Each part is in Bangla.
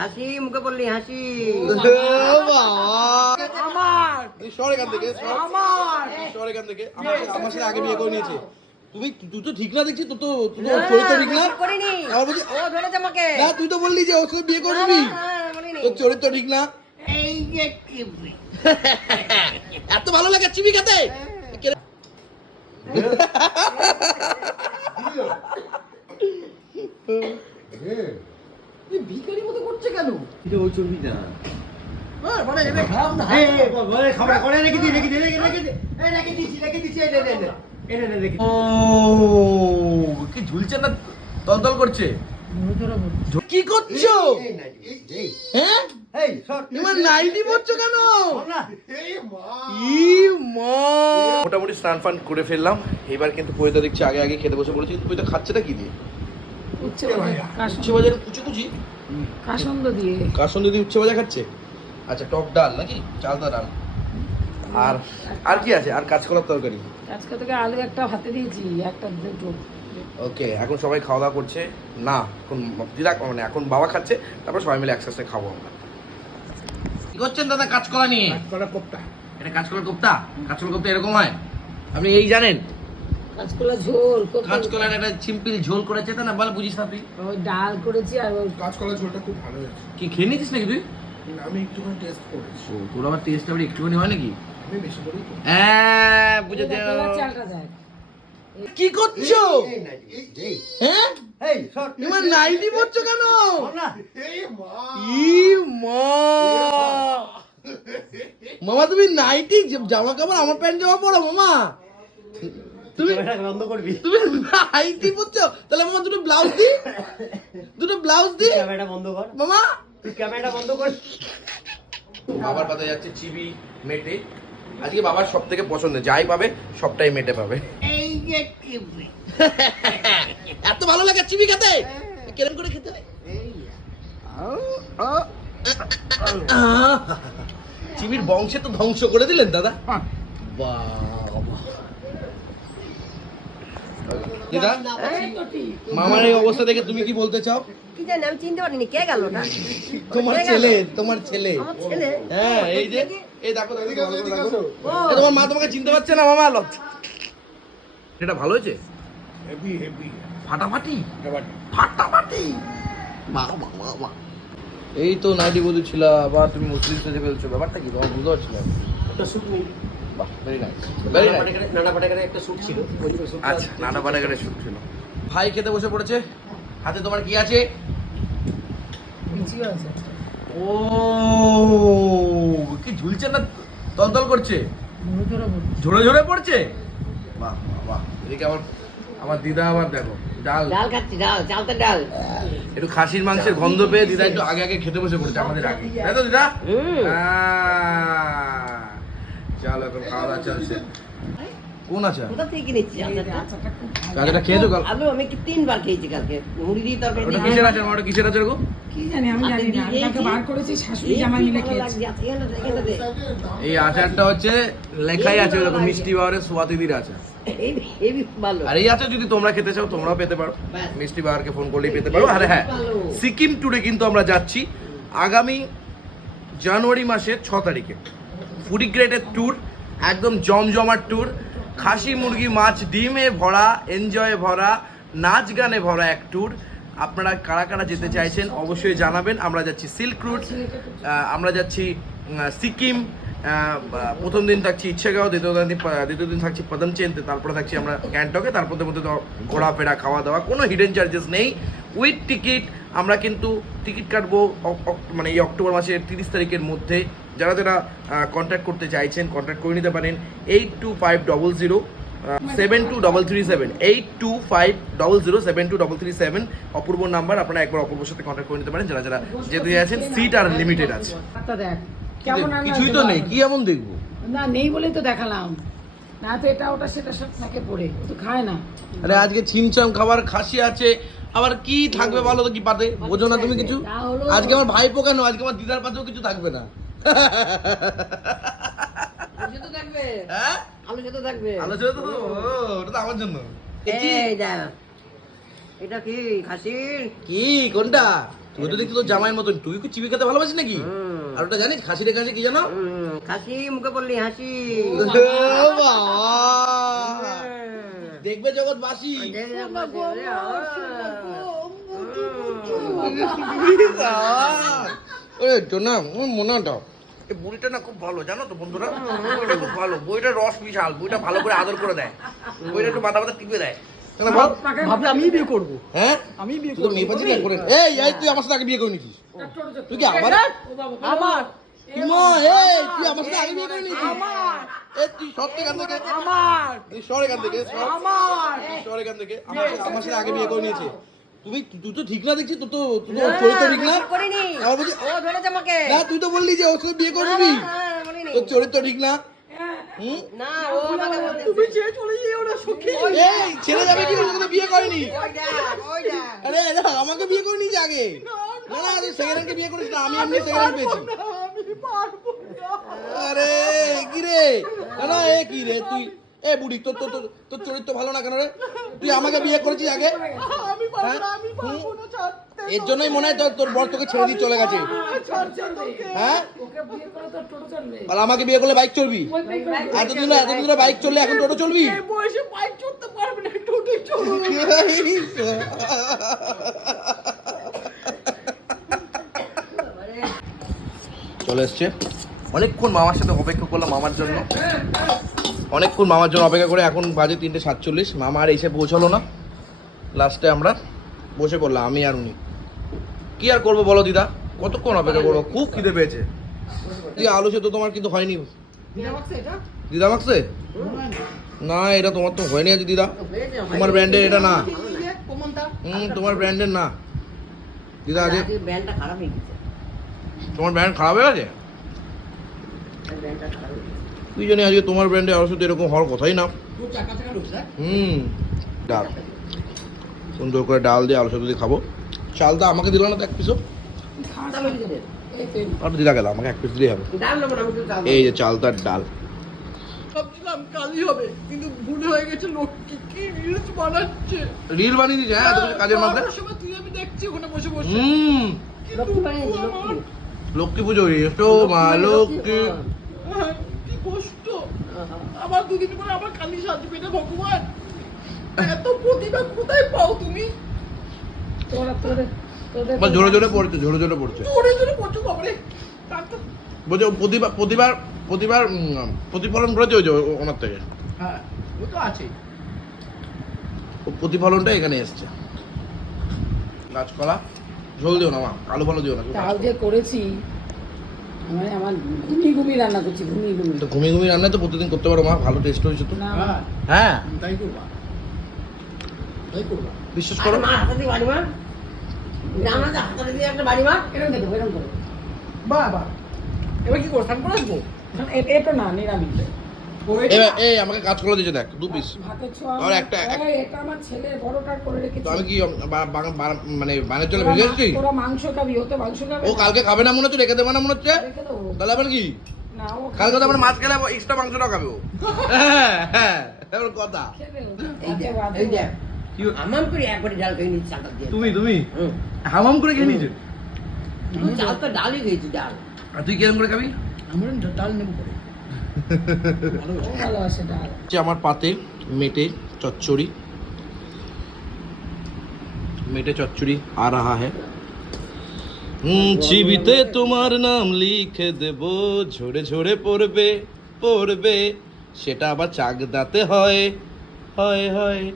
খাসি মুখে বললি হাসি। আমার। এই এখান থেকে। আমার। এখান থেকে। আমার সাথে- আমার সাথে আগে বিয়ে করে নিয়েছে। তুমি তুই তো ঠিক না দেখছি তুই তো তুই তো চরিত্র ঠিক না। করিনি। আমার বলছি ও ধরেছে আমাকে। না তুই তো বললি যে ওর সাথে বিয়ে করবি হ্যাঁ, বলিনি। তোর চরিত্র ঠিক না। এই যে। এত ভালো লাগে চিবি খেতে। ভিখারি মতো করছে কেন? এটা ওই চর্বি না বল, বলে দেবে। এই, এই, বল, বল, খাবার করে রেখে দিই রেখে দিই রেখে রেখে দিই। এই রেখে দিচ্ছি রেখে দিচ্ছি এই নে, নে, নে। এই নে, নে, রেখে ও কি ঝুলছে না তলতল করছে? কি করছ? এই নাই, এই, এই, হ্যাঁ? এই, সর। তোমার নাইটি পরছো কেন? সর না। মোটামুটি স্নান ফান করে ফেললাম। এবার কিন্তু পয়তা দেখছি আগে আগে খেতে বসে পড়েছি। কিন্তু পয়তা খাচ্ছে না কি দিয়ে? উচ্ছে উচ্ছে বাজার কুচি কুচি কাসন্দ দিয়ে। কাসন দিদি উচ্ছে ভাজা খাচ্ছে? আচ্ছা টক ডাল নাকি? চালতা ডাল? আর আর কি আছে? আর কাঁচকলার তরকারি? আজকে থেকে আলু একটা হাতে দিয়েছি একটা দুটো। ওকে এখন সবাই খাওয়া দাওয়া করছে। না এখন দিদা মানে এখন বাবা খাচ্ছে তারপর সবাই মিলে একসাথে খাব আমরা। কি করছেন দাদা কাঁচকলা নিয়ে? কলা কোপ্তা। এটা কাঁচকলা কোপ্তা? কাঁচকলা কোপ্তা এরকম হয়? আপনি এই জানেন? কাঁচকলা ঝোল কত- কাঁচকলার একটা সিম্পল ঝোল করেছে তো না বলে বুঝিস না তুই। ওই ডাল করেছি আর ওই কাঁচকলা ঝোলটা খুব ভালো হয়েছে। কি খেয়ে নিয়েছিস নাকি তুই? আমি একটুখানি টেস্ট করেছি। ও তোর আবার টেস্ট আবার একটুখানি হয় নাকি? আমি বেশি করি। হ্যাঁ বুঝে চালটা দেয় কি করছ? হ্যাঁ? এই, সর। তোমার নাইটি পরছো কেন। ই মা। মামা তুমি নাইটি জামা কাপড় আমার প্যান্ট জামা পরো মামা। তুমি বন্ধ করবি। তুমি নাইটি পরছো তাহলে মামা দুটো ব্লাউজ দি। দুটো ব্লাউজ দি। ক্যামেরাটা বন্ধ কর। মামা। তুই ক্যামেরাটা বন্ধ কর। বাবার পাতে যাচ্ছে চিবি মেটে। আজকে বাবার সব থেকে পছন্দ যাই পাবে সবটাই মেটে পাবে। এত ভালো লাগে চিবি খেতে? কেরম করে খেতে হয়? চিবির বংশে তো ধ্বংস করে দিলেন দাদা। বাবা দিদা? মামার এই অবস্থা দেখে তুমি কি বলতে চাও? কি জানি আমি চিনতে পারিনি। কে গেল ওটা? তোমার ছেলে তোমার ছেলে। হ্যাঁ এই যে এই দেখো তোমার মা তোমাকে চিনতে পারছে না মামা? এটা ভালো হয়েছে? হেভি হেভি ফাটাফাটি? ফাটাফাটি। এই তো নাইটি বধু ছিল আবার তুমি মুসলিম সেজে ফেলছো। ব্যাপারটা কি? তোমার বুঝতে পারছি না। শুট নানা পাটেকারে- একটা ছিল। আচ্ছা নানা ছিল। ভাই খেতে বসে পড়েছে। হাতে তোমার কি আছে? ও কি ঝুলছে না তলতল করছে? ঝরে ঝরে পড়ছে। বাহ বাহ বাহ। এদিকে আবার আমার দিদা আবার দেখো ডাল। ডাল খাচ্ছি ডাল চালতে ডাল। একটু খাসির মাংসের গন্ধ পেয়ে দিদা একটু আগে আগে খেতে বসে পড়েছে আমাদের আগে। তাই তো দিদা? হুম। চলো এখন খাওয়া দাওয়া চলছে। কোন আচার? কোথা থেকে কিনেছি? আচারটা? আচারটা খুব ভালো। কাজটা খেয়েছো কাল? আলু আমি কি তিনবার খেয়েছি কালকে। মুড়ি দিয়ে তরকারি ওটা কিসের আচার? ওটা কিসের আচার গো? কি জানি আমি জানি না। আমি বার করেছি শাশুড়ি এই জামাই মিলে খেয়েছি। আচারটা হচ্ছে লেখাই আছে ওরকম মিষ্টি বাওয়ারের সোয়াতিদির আচার। আর এই আচার যদি তোমরা খেতে চাও তোমরাও পেতে পারো। মিষ্টি বাওয়ারকে ফোন করলেই পেতে পারো। আর হ্যাঁ সিকিম ট্যুরে কিন্তু আমরা যাচ্ছি আগামী জানুয়ারি মাসের ছ তারিখে। ফুডি গ্রেডের ট্যুর একদম জমজমাট ট্যুর খাসি, মুরগি, মাছ, ডিমে ভরা এনজয়ে ভরা, নাচ গানে ভরা এক ট্যুর আপনারা কারা কারা যেতে চাইছেন অবশ্যই জানাবেন। আমরা যাচ্ছি সিল্ক রুট আমরা যাচ্ছি সিকিম প্রথম দিন থাকছি ইচ্ছেগাঁও, দ্বিতীয় দিন দ্বিতীয় দিন থাকছি পদমচেনতে তারপরে থাকছি আমরা গ্যাংটকে, তারপরে মধ্যে ঘোরাফেরা, খাওয়া দাওয়া, কোনো হিডেন চার্জেস নেই। উইথ টিকিট আমরা কিন্তু টিকিট কাটবো মানে এই অক্টোবর মাসের তিরিশ তারিখের মধ্যে। যারা যারা কন্ট্যাক্ট করতে চাইছেন কন্ট্যাক্ট করে নিতে পারেন। Eight two five double zero seven two double three seven eight two five double zero seven two double three seven Apurba number আপনারা একবার অপূর্বর সাথে কন্ট্যাক্ট করে নিতে পারেন। যারা যারা যেতে চাইছেন সিট আর লিমিটেড আছে। রান্না কিছুই তো নেই কি এমন দেখব? না নেই বলেই তো দেখালাম। না তো এটা ওটা সেটা সব থাকে পড়ে তো খায় না। আরে আজকে ছিমছাম খাবার খাসি আছে আবার কি থাকবে ভালো তো কি পাতে? বোঝো না তুমি কিছু। আজকে আমার ভাই কেন? আজকে আমার দিদার পাতেও কিছু থাকবে না। হ্যাঁ? আমার জন্য। এটা কি? খাসির কি? কোনটা? তুই তো দেখছি তোর জামাইয়ের মতন। তুই কি চিবি খেতে ভালোবাসিস নাকি? আর ওটা জানিস? খাসি রে খাসি কি জানো? হাসি মুখে বললি হাসি। দেখবে জগৎ বাসি ওরে জোনা মনে হতো এই বুড়িটা না খুব ভালো জানো তো বন্ধুরা? বইটা খুব ভালো বইটা রস বিশাল বইটা ভালো করে আদর করে দেয়। বইটা একটু মাথা মাথা টিপে দেয়। আমি বিয়ে করব। হ্যাঁ? আমি বিয়ে তুই তো মেয়ে পাচ্ছিস না করে এই এই তুই আমার সাথে আগে বিয়ে করে নিছিস তুই কি আবার আমার এই! আমার আগে বিয়ে করে এই তুই সর থেকে থেকে আমার। তুই সর এখান থেকে আমার। সর এখান থেকে আমার আমার সাথে আগে বিয়ে করে নিয়েছে। তুমি তুই তো ঠিক না দেখছিস তোর তো তোর তো চরিত্র ঠিক না। আমার বলছি ও ধরেছে আমাকে। না তুই তো বললি যে ওর সাথে বিয়ে করবি। তোর চরিত্র ঠিক না। হুম? না ও আমাকে বলতেছে। তুমি ছেড়ে চলে গিয়ে ওরা সুখী। এই ছেড়ে যাবে কি? ওর বিয়ে করেনি। আরে না, আমাকে বিয়ে করে নিয়েছে আগে। না না সেকেন্ড বিয়ে করিস না আমি এমনি সেকেন্ড পেয়েছি। আরে কি রে না এ কি রে তুই? এ বুড়ি তোর তোর তোর- তোর চরিত্র ভালো না কেন রে? তুই আমাকে বিয়ে করেছিস আগে? হ্যাঁ? না আমি পারব না ছাড়তে এর জন্যই মনে হয় তোর তোর বর তোকে ছেড়ে দিয়ে চলে গেছে। হ্যাঁ? ওকে বিয়ে করে তো টোটো চলবে। তাহলে আমাকে বিয়ে করলে বাইক চলবি। এতদিন ধরে- এতদিন ধরে বাইক চললে এখন টোটো চলবি। চলে এসছে। অনেকক্ষণ মামার সাথে অপেক্ষা করলাম মামার জন্য। অনেকক্ষণ মামার জন্য অপেক্ষা করে এখন বাজে তিনটে সাতচল্লিশ। মামা আর এসে পৌঁছালো না। লাস্টে আমরা বসে পড়লাম আমি আর উনি। কি আর করব বলো দিদা? কতক্ষণ অপেক্ষা করব? খুব খিদে পেয়েছে। আলু সেদ্ধ তোমার কিন্তু হয়নি। দিদা মাখছে? না এটা তোমার তো হয়নি আছে দিদা। তোমার ব্র্যান্ডের এটা না। হুম তোমার ব্র্যান্ডের না। দিদা গেছে। তোমার ব্র্যান্ড খারাপ হয়ে গেছে ব্যান্ডটা খারাপ হয়ে গেছে। তুই জানি আজকে তোমার ব্র্যান্ডে আরও সাথে এরকম হওয়ার কথাই না। খুব চাকা চাকা ঢুকছে হুম। ডাল। সুন্দর করে ডাল দিয়ে আলু দিয়ে খাব। চালটা আমাকে দিল না তো এক পিসও আর দিদা গেল আমাকে এক পিস দিলেই হবে। ডাল নেব না, আমি শুধু চাল এই যে চালতার ডাল। ভাবছিলাম হবে কিন্তু ভুল হয়ে গেছে লোকটি কি রিলস বানাচ্ছে? রিল বানিয়ে হ্যাঁ এত কাজের মধ্যে তুই আমি দেখছি ওখানে বসে বসে। হুম। লক্ষ্মী পুজো এসো মা লক্ষ্মী হ্যাঁ, কি কষ্ট? আবার দুদিন পরে আবার কালি সাজবে না ভগবান। এত প্রতিভা কোথায় পাও তুমি? তোরা জোরে জোরে পড়ছে জোরে জোরে পড়ছে। জোরে জোরে খবরে বলছে ও প্রতিবার প্রতিবার প্রতিবার প্রতিফলন করেছে ওই যে ওনার থেকে। হ্যাঁ ও তো আছে। ও প্রতিফলনটা এখানে এসছে। গাছকলা ঝোল দিও না মা আলু ভালো দিও না ডাল যে করেছি মানে আমার ঘুমিয়ে ঘুমিয়ে রান্না করছি ঘুমিয়ে ঘুমিয়ে। তো ঘুমিয়ে ঘুমিয়ে রান্না তো প্রতিদিন করতে পারো মা ভালো টেস্ট হয়েছে তো। না। হ্যাঁ হ্যাঁ। তাই করবা। তাই করবা। বিশ্বাস করো। মা, হাতে দিয়ে বাড়ি মা। জানো না, হাতে দিয়ে একটা বাড়ি মা। এরকম দেবো এরকম করো বাহ বাহ। এবার কি করো? স্নান করে আসব? এ- এটা না নিরামিষ। এই আমাকে কাঁচকলা দিয়েছে দেখ দু পিস আর একটা- এটা আমার ছেলে বড়টার করে রেখেছি। আমি কি মানে বানের জলে ভেজে এসেছি তোরা মাংস খাবি ও তো মাংস খাবে ও কালকে খাবে না মনে হচ্ছে রেখে দেবে না মনে হচ্ছে? তাহলে আবার কি? কালকে তো আমরা মাছ খেলে এক্সট্রা মাংসটা খাবে ও। হ্যাঁ হ্যাঁ কথা। এই দেখ, এই দেখ। হামাম করে একবারে ডাল খেয়ে নিচ্ছি চালটা দিয়ে। তুমি তুমি? হামাম করে খেয়ে নিয়েছো? তুই ডালই খেয়েছি, ডাল। আর তুই কিরম করে খাবি? আমরা ডাল নেব করে হচ্ছে আমার পাতে মেটে চচ্চড়ি। মেটে চচ্চড়ি আ রাহা হুম চিবিতে তোমার নাম লিখে দেব, ঝরে ঝরে পড়বে পড়বে, সেটা আবার চাকদাতে হয় হয় হয়।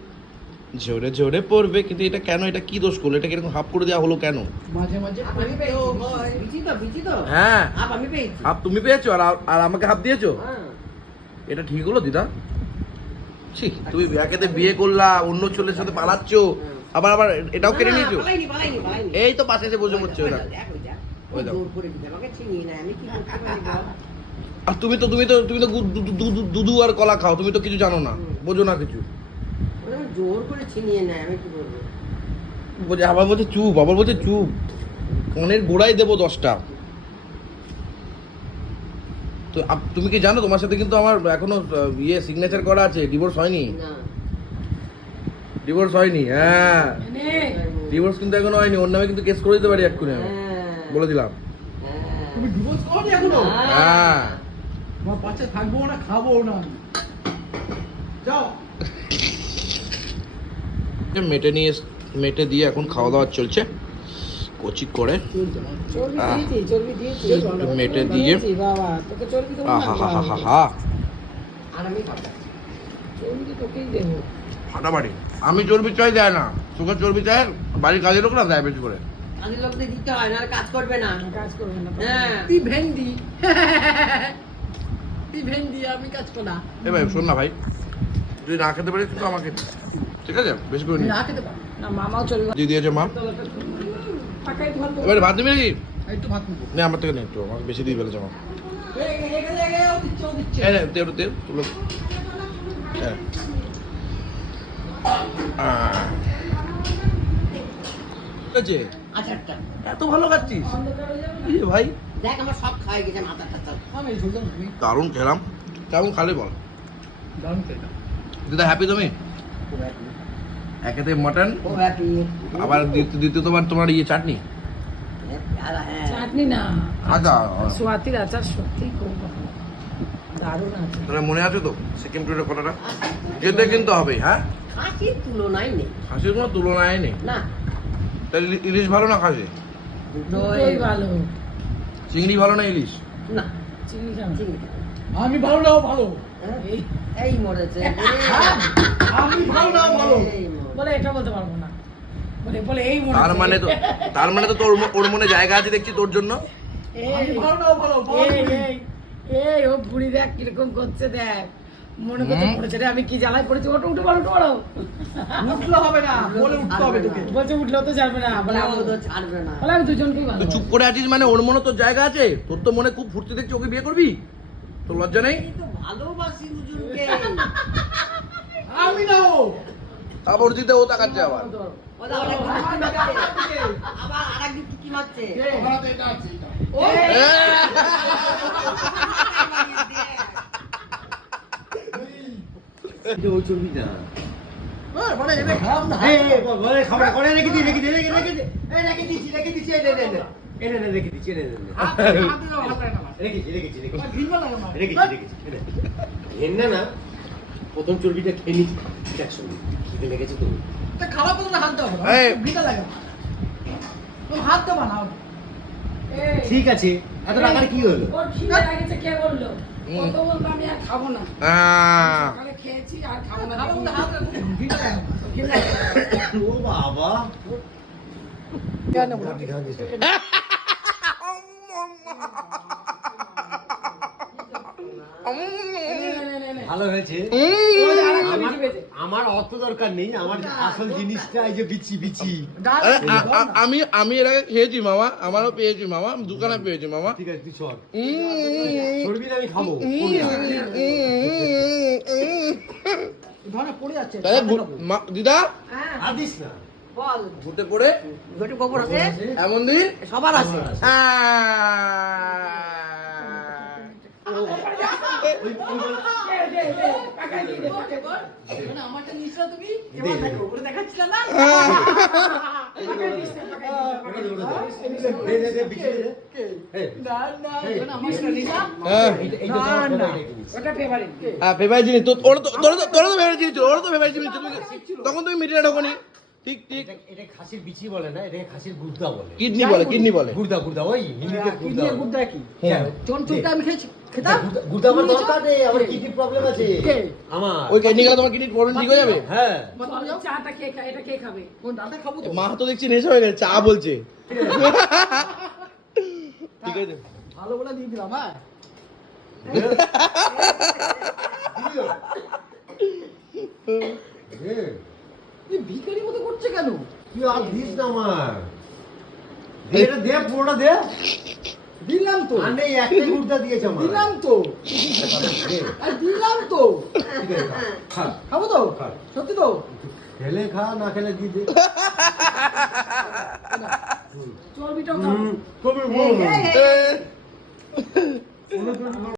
ঝরে ঝরে পড়বে, কিন্তু এটা কেন, এটা কি দোষ করল? এটা কীরকম হাফ করে দেওয়া হলো কেন? মাঝে মাঝে হ্যাঁ। আমি হাফ তুমি পেয়েছ আর আর আমাকে হাফ দিয়েছ? হ্যাঁ। এটা ঠিক হলো দিদা? ছি তুমি বিয়াকেতে বিয়ে করলা অন্য ছেলের সাথে পালাচ্ছ আবার আবার এটাও কেড়ে নিয়েছো। এই তো পাশে এসে বসে পড়ছে বল? আর তুমি তো তুমি তো তুমি তো দুধু আর কলা খাও তুমি তো কিছু জানো না বোঝো না কিছু। ওরা জোর করে ছিনিয়ে নেয় আমি কি বলছে আবার বলছে চুপ আবার বলছে চুপ। কনের গোড়াই দেবো দশটা। তো তুমি কি জানো তোমার সাথে কিন্তু আমার এখনও ইয়ে সিগনেচার করা আছে ডিভোর্স হয়নি? ডিভোর্স হয়নি হ্যাঁ। ডিভোর্স কিন্তু এখনও হয়নি ওর নামে কিন্তু কেস করে দিতে পারি এক্ষুনি আমি। হ্যাঁ। বলে দিলাম। হ্যাঁ। তুমি ডিভোর্স করনি এখনও? হ্যাঁ। বাচ্চা থাকব না খাব না যাও। মেটে নিয়ে মেটে দিয়ে এখন খাওয়া দাওয়া চলছে। কচি করে। মেটে দিয়ে। ফাটাফাটি। আমি চর্বি চাই দেয় না। তোকে চর্বি চাই বাড়ির কাজের লোক না দেয় বেশি করে। কাজের লোকদের দিতে হয় নাহলে কাজ করবে না। কাজ করবে না হ্যাঁ। তুই ভেন্ডি। তুই ভেন্ডি আমি কাজ করা এ ভাই শোন না ভাই। যদি না খেতে পারিস তো আমাকে দে। ঠিক আছে? বেশি করে নি না খেতে পারো না। মামাও দিয়ে দিয়েছে মা। এবারে ভাত দিবি নাকি? একটু ভাত নেব। না আমার থেকে নেই একটু আমাকে বেশি দিয়ে ফেলেছে মা রেখে রেখে রেখে ও দিচ্ছে ও দিচ্ছে। এই নে, দে একটু দে তুলো হ্যাঁ। ঠিক আছে এত ভালো খাচ্ছিস? ভাই। দেখ আমার সব খাই গেছে মাথা টাথা আমি ঝুলতাম আমি দারুণ খেলাম। কেমন খালি বল। দারুণ খেলাম। দিদা হ্যাপি তুমি? খুব একেতে মটন। আবার দ্বিতীয় দ্বিতীয়বার তোমার ইয়ে চাটনি? হ্যাঁ চাটনি না। আচ্ছা সোয়াতির আচার সত্যি খুব দারুণ আছে তাহলে মনে আছে তো সেকেন্ড পিরিয়ডের কথাটা যেতে কিন্তু হবে হ্যাঁ? খাসির তুলনাই নেই। খাসির কোনো তুলনায় নেই? না। তাহলে ইলিশ ভালো না খাসি? ভালো। চিংড়ি ভালো না ইলিশ? না চিনি চিংড়ি খাব। আমি ভালো নাও ভালো? এই মরেছে। আমি ভালো নাও ভালো। বলে এটা বলতে পারব না। বলে বলে এই মনে তার মানে তো তার মানে তো তোর ওর মনে জায়গা আছে দেখছি তোর জন্য? এই, এই, ও বুড়ি দেখ কীরকম করছে দেখ। মনে করতে পড়েছে রে আমি কি জ্বালায় পড়েছি? ওটা উঠে পারো উঠে পারো উঠলে হবে না বলে উঠতে হবে তোকে। বলছে উঠলেও তো যাবে না। বলে বলে আমি তো ছাড়বে না। বলে আমি দুজনকেই ভালো তুই চুপ করে আছিস মানে ওর মনে তোর জায়গা আছে? তোর তো মনে খুব ফুর্তি দেখছি ওকে বিয়ে করবি? তোর লজ্জা নেই? তো ভালোবাসি দুজনকে। আমি নাও আবার দিতে ও তাকাচ্ছে আবার। ঘিন্না না। প্রথম চর্বিটা খেয়ে নিচ্ছি। একসঙ্গে খিদে লেগেছে তো। তা খারাপ হলে না হাত দাও এই। ঘিন্না লাগে। তুমি হাত দেবা না ঠিক আছে এত টাকার কি হলো? ওর খিদে লাগেছে কে বলল? আমি আর খাব না। সকালে খেয়েছি আর খাব না। হাত লাগে। ও বাবা। কেন আপনি খাওয়ান চেষ্টা করুন। নে, নে, নে, নে। ভালো হয়েছে। আমার- অত দরকার নেই আমার আসল জিনিসটা এই যে বিচি বিচি। আমি আমি এর আগে খেয়েছি মামা আমারও পেয়েছি মামা দোকানে পেয়েছি মামা। ঠিক আছে তুই সর চর্বিটা আমি খাব। দিদা? হ্যাঁ। আর দিস না। বল। ঘুরতে পড়ে? ঘটে গোবর আছে? এমন দিন সবার আছে। হ্যাঁ। হ্যাঁ ফেভারিট জিনিস। তো ওর তো তোর তো তোর তো ফেভারিট জিনিস ছিল। ওর তো ফেভারিট জিনিস তুমি- তখন তুমি মিডিয়া ঢোকনি। ঠিক ঠিক এটা এটা খাসির বিচি বলে না এটাকে খাসির গুর্দা বলে। কিডনি বলে কিডনি বলে। গুর্দা গুর্দা ওই হিন্দিতে গুর্দা। গুড়টা কি? হ্যাঁ। আমি খেয়েছি খেতাম গুর্দা- আমার দরকার নেই আমার কিডনি প্রবলেম আছে। আমার। ওই কিডনি গেলে তোমার কিডনি প্রবলেম ঠিক হয়ে যাবে? হ্যাঁ। চাটা কে এটা কে খাবে। কোন ডালটা খাব তো। মা তো দেখছি নেশা হয়ে গেছে চা বলছে। ঠিক আছে। ভালো বলে দিয়ে দিলাম হ্যাঁ। করছে কেন? তুই আর দিস না আমার এটা দে পুরোটা দে। দিলাম তো। আর একটা গুর্দা দিয়েছে আমার। দিলাম তো। আর দিলাম তো। খাব তো? সত্যি তো? খেলে খা না খেলে দিয়ে দে। চর্বিটাও খাব।